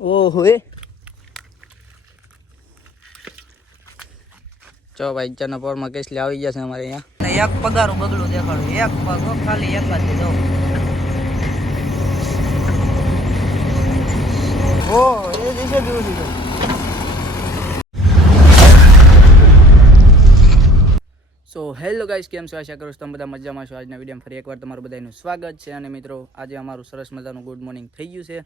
ઓહો એ ચો ભાઈ ચાના પોરમાં કેસલી આવી ગયા છે અમારે અહીંયા એક પગારું બગડું દેખાડું એક પગ ખાલી એક જ દો ઓ એ દિશે બીવું દીધું સો હેલો ગાઈસ કેમ છો આશા કરું છું તમે બધા મજામાં છો આજના વિડીયોમાં ફરી એકવાર તમારું બધાનું સ્વાગત છે અને મિત્રો આજે અમારું સરસ મજાનું ગુડ મોર્નિંગ થઈ ગયું છે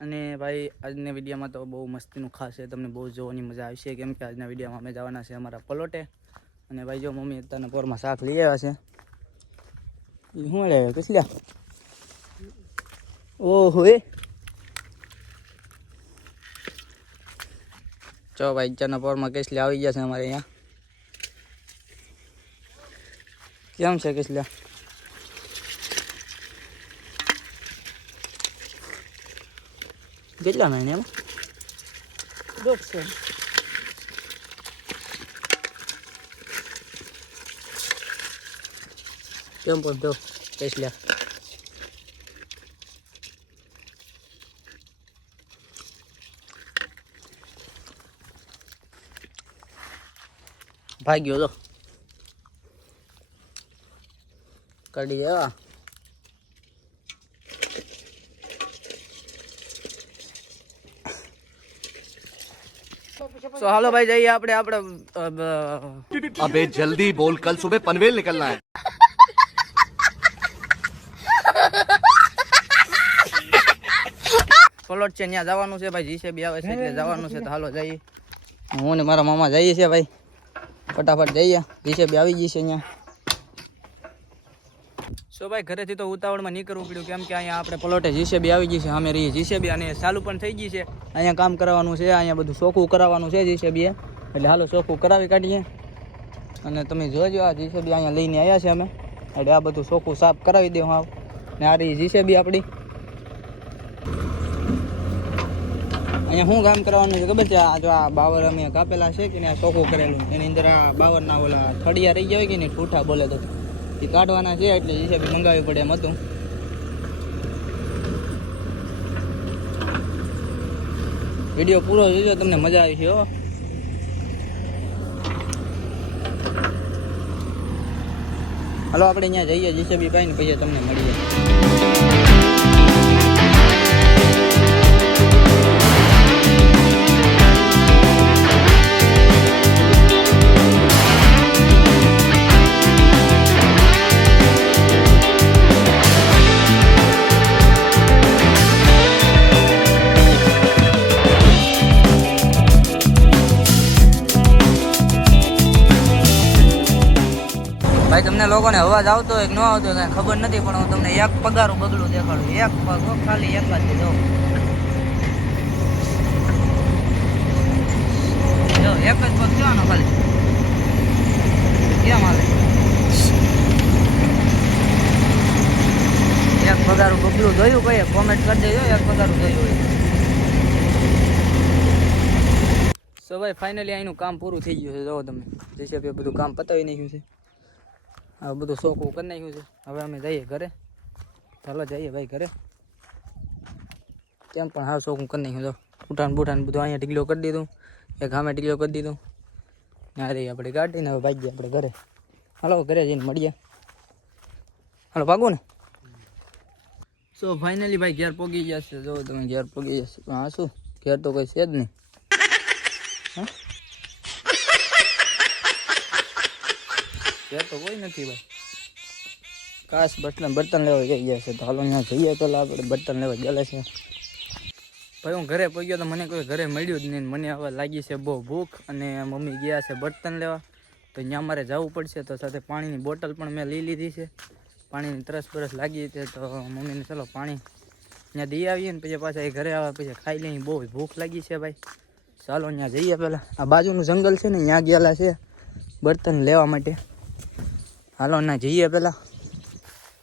અને ભાઈ આજના વિડીયોમાં તો બહુ મસ્તીનું ખાસ છે તમને બહુ જોવાની મજા આવશે કેમ કે આજના વિડીયોમાં અમે જવાના છે અમારા પલોટે અને ભાઈ જો મમ્મી અત્યારના પોરમાં શાક લઈ આવ્યા છે એ શું લે કેટલા ઓહો એ ચો ભાઈ અત્યારના પોરમાં કેસલી આવી ગયા છે અમારે અહીંયા કેમ છે કેસલા કેટલા મહિને એમાં 150 કેમ પણ તો કેસલા ભાગ્યો તો કડી એવા तो हेलो भाई जाइए આપણે अबे जल्दी बोल कल सुबह पनवेल निकलना है પલોટ છે ત્યાં જવાનું છે ભાઈ જીસીબી આવે છે એટલે જવાનું છે તો હાલો જઈએ હું ને મારા મામા જઈએ છે ભાઈ ફટાફટ જઈએ જીસીબી આવી ગઈ છે અહીંયા સો ભાઈ ઘરેથી તો ઉતાવળમાં નીકળવું પડ્યું કેમ કે અહીંયા આપણે પલોટે જીસીબી આવી ગઈ છે અમે રહીએ જીસીબી અને ચાલુ પણ થઈ ગઈ છે અહીંયા કામ કરાવવાનું છે અહીંયા બધું ચોખ્ખું કરાવવાનું છે જીસીબી એટલે હાલો ચોખ્ખું કરાવી કાઢીએ અને તમે જોજો આ જીસીબી અહીંયા લઈને આવ્યા છે અમે એટલે આ બધું ચોખ્ખું સાફ કરાવી દઉં હાવ ને આ રહી જીસીબી આપણી અહીંયા શું કામ કરવાનું છે ખબર છે આ જો આ બાવર અમે કાપેલા છે કે ને આ ચોખ્ખું કરેલું એની અંદર આ બાવરના ઓલા થડિયા રહી જાય કે ને ઠૂઠા બોલે તો એ કાઢવાના છે એટલે જીસીબી મંગાવવી પડે એમ હતું વિડીયો પૂરો જોજો તમને મજા આવી છે હો હાલો આપણે અહીંયા જઈએ જીસીબી પાઈને પછી તમને મળીએ ભાઈ તમને લોકોને અવાજ આવતો હોય કે ન આવતો હોય કાંઈ ખબર નથી પણ હું તમને એક પગારું બગડું દેખાડું એક પગ ખાલી એક જ જો એક જ પગ જોવાનો ખાલી કેમ હાલે એક પગારું બગડું જોયું કઈ કોમેન્ટ કરી દેજો એક પગારું જોયું હોય સો ભાઈ ફાઇનલી અહીંનું કામ પૂરું થઈ ગયું છે જો તમે જે બધું કામ પતાવી નાખ્યું છે આ બધું ચોખ્ખું કરી નાખ્યું છે હવે અમે જઈએ ઘરે ચાલો જઈએ ભાઈ ઘરે કેમ પણ હાવ ચોખ્ખું કરી નાખ્યું તો ઉઠાણ બુઠાણ બધું અહીંયા ટીકલો કરી દીધું એક સામે ટીકલો કરી દીધું ને આ રહી આપણે કાઢીને હવે ભાગીએ આપણે ઘરે હાલો ઘરે જઈને મળીએ હાલો ભાગું ને સો ફાઇનલી ભાઈ ઘેર પોગી ગયા છે જો તમે ઘેર પોગી જશે હા શું ઘેર તો કોઈ છે જ નહીં હા તો કોઈ નથી ભાઈ કાશ બર્તન લેવા જઈ ગયા છે તો હાલો ત્યાં જઈએ પેલા આપણે બર્તન લેવા ગયેલા છે ભાઈ હું ઘરે પહોંચ્યો તો મને કોઈ ઘરે મળ્યું જ નહીં મને હવે લાગી છે બહુ ભૂખ અને મમ્મી ગયા છે બર્તન લેવા તો ત્યાં મારે જવું પડશે તો સાથે પાણીની બોટલ પણ મેં લઈ લીધી છે પાણીની તરસ બરસ લાગી છે તો મમ્મીને ચલો પાણી ત્યાં દઈ આવીએ ને પછી પાછા એ ઘરે આવે પછી ખાઈ લઈએ બહુ ભૂખ લાગી છે ભાઈ ચાલો ત્યાં જઈએ પહેલાં આ બાજુનું જંગલ છે ને ત્યાં ગયેલા છે બર્તન લેવા માટે હાલો ના જઈએ પેલા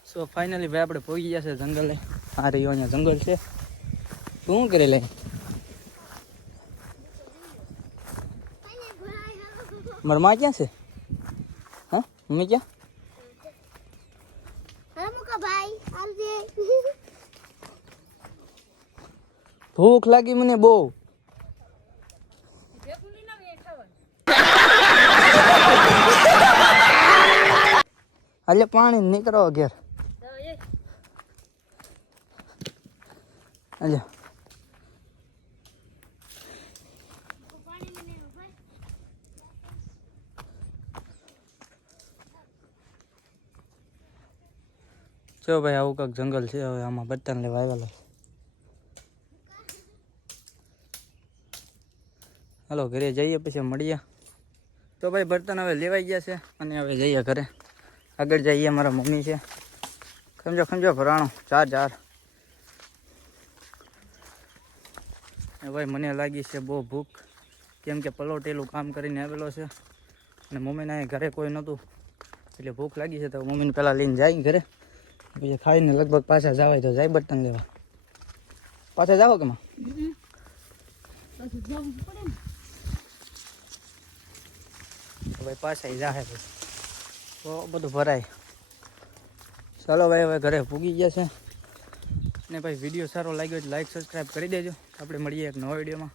સો ફાઇનલી ભાઈ આપણે પહોંચી ગયા છે જંગલે આ રહ્યો અહીંયા જંગલ છે શું કરે લે મારા માં ક્યાં છે હા મમ્મી ક્યાં ભૂખ લાગી મને બહુ. હાલે પાણી નીકળો ઘેર. હાલે જો ભાઈ આવું કાંક જંગલ છે. હવે આમાં બર્તન લેવા આવેલો. હાલો ઘરે જઈએ પછી મળીએ. તો ભાઈ બર્તન હવે લેવાઈ ગયા છે અને હવે જઈએ ઘરે. આગળ જઈએ મારા મમ્મી છે. સમજો સમજો ભરાણો 4 ભાઈ મને લાગી છે બહુ ભૂખ, કેમ કે પલોટેલું કામ કરીને આવેલો છે અને મમ્મીને અહીં ઘરે કોઈ નહોતું એટલે ભૂખ લાગી છે. તો મમ્મીને પહેલાં લઈને જાય ઘરે, પછી ખાઈને લગભગ પાછા જવાય તો જાય બર્તન લેવા. પાછા જાઓ કે માં? ભાઈ પાછા જાહે તો બધું ભરાય. ચાલો ભાઈ હવે ઘરે પૂગી ગયા છે. અને ભાઈ વિડીયો સારો લાગ્યો તો લાઈક સબસ્ક્રાઈબ કરી દેજો. આપણે મળીએ એક નવા વિડીયોમાં.